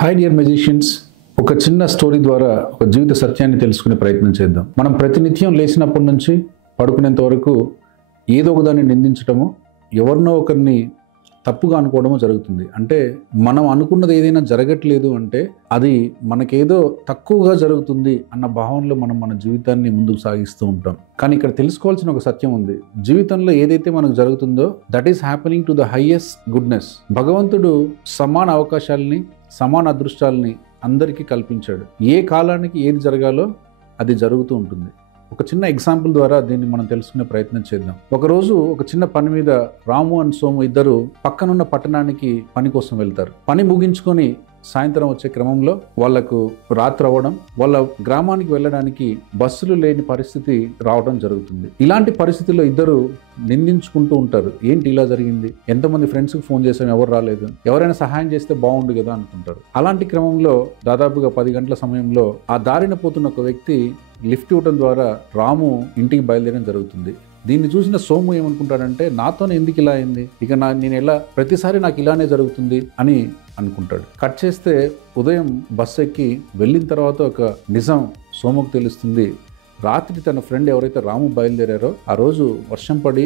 Hi dear musicians, ఒక చిన్న story ద్వారా ఒక జీవిత సత్యాన్ని తెలుసుకునే ప్రయత్నం చేద్దాం. మనం ప్రతినిత్యం లేచినప్పటి నుంచి పడుకునేంత వరకు ఏదో ఒక దాన్ని నిందించడము, ఎవరినో ఒకరిని తప్పుగా అనుకోవడము జరుగుతుంది. అంటే మనం అనుకున్నది ఏదైనా జరగట్లేదు అంటే అది మనకేదో తక్కువగా జరుగుతుంది అన్న భావనలో మనం మన జీవితాన్ని ముందుకు సాగిస్తూ ఉంటాం. కానీ ఇక్కడ తెలుసుకోవాల్సిన ఒక సత్యం ఉంది. జీవితంలో ఏదైతే మనకు జరుగుతుందో that is happening to the highest goodness. భగవంతుడు సమాన అవకాశాలని, సమాన అదృష్టాలని అందరికీ కల్పించాడు. ఏ కాలానికి ఏది జరగాలో అది జరుగుతూ ఉంటుంది. ఒక చిన్న ఎగ్జాంపుల్ ద్వారా దీన్ని మనం తెలుసుకునే ప్రయత్నం చేద్దాం. ఒకరోజు ఒక చిన్న పని మీద రాము అండ్ సోము ఇద్దరు పక్కనున్న పట్టణానికి పని కోసం వెళ్తారు. పని ముగించుకొని సాయంత్రం వచ్చే క్రమంలో వాళ్లకు రాత్రి అవ్వడం, వాళ్ళ గ్రామానికి వెళ్ళడానికి బస్సులు లేని పరిస్థితి రావడం జరుగుతుంది. ఇలాంటి పరిస్థితుల్లో ఇద్దరు నిందించుకుంటూ ఉంటారు. ఏంటి ఇలా జరిగింది, ఎంతమంది ఫ్రెండ్స్కి ఫోన్ చేసాం, ఎవరు రాలేదు, ఎవరైనా సహాయం చేస్తే బాగుండు కదా అనుకుంటారు. అలాంటి క్రమంలో దాదాపుగా 10 గంటల సమయంలో ఆ దారిన పోతున్న ఒక వ్యక్తి లిఫ్ట్ ఇవ్వడం ద్వారా రాము ఇంటికి బయలుదేరడం జరుగుతుంది. దీన్ని చూసిన సోము ఏమనుకుంటాడంటే, నాతోనే ఎందుకు ఇలా అయింది, ఇక నేను ఎలా ప్రతిసారి నాకు ఇలానే జరుగుతుంది అని అనుకుంటాడు. కట్ చేస్తే ఉదయం బస్సు ఎక్కి వెళ్ళిన తర్వాత ఒక నిజం సోముకు తెలుస్తుంది. రాత్రి తన ఫ్రెండ్ ఎవరైతే రాము బయలుదేరారో ఆ రోజు వర్షం పడి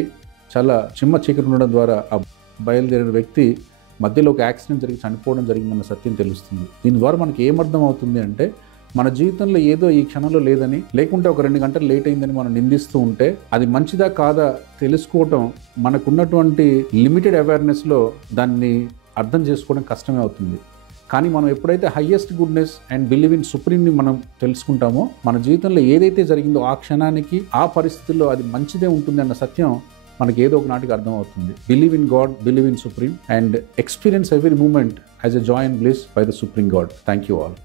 చాలా చిమ్మ చీకటి ఉండడం ద్వారా ఆ బయలుదేరిన వ్యక్తి మధ్యలో ఒక యాక్సిడెంట్ జరిగి చనిపోవడం జరిగిందన్న సత్యం తెలుస్తుంది. దీని ద్వారా మనకి ఏమర్థం అవుతుంది అంటే, మన జీవితంలో ఏదో ఈ క్షణంలో లేదని, లేకుంటే ఒక 2 గంటలు లేట్ అయిందని మనం నిందిస్తూ ఉంటే అది మంచిదా కాదా తెలుసుకోవటం, మనకున్నటువంటి లిమిటెడ్ అవేర్నెస్లో దాన్ని అర్థం చేసుకోవడం కష్టమే అవుతుంది. కానీ మనం ఎప్పుడైతే highest goodness and believe in సుప్రీంని మనం తెలుసుకుంటామో, మన జీవితంలో ఏదైతే జరిగిందో ఆ క్షణానికి ఆ పరిస్థితుల్లో అది మంచిదే ఉంటుంది అన్న సత్యం మనకి ఏదో ఒక నాటికి అర్థం అవుతుంది. Believe in God, believe in supreme and experience every moment as a joy and bliss by the supreme God. Thank you all.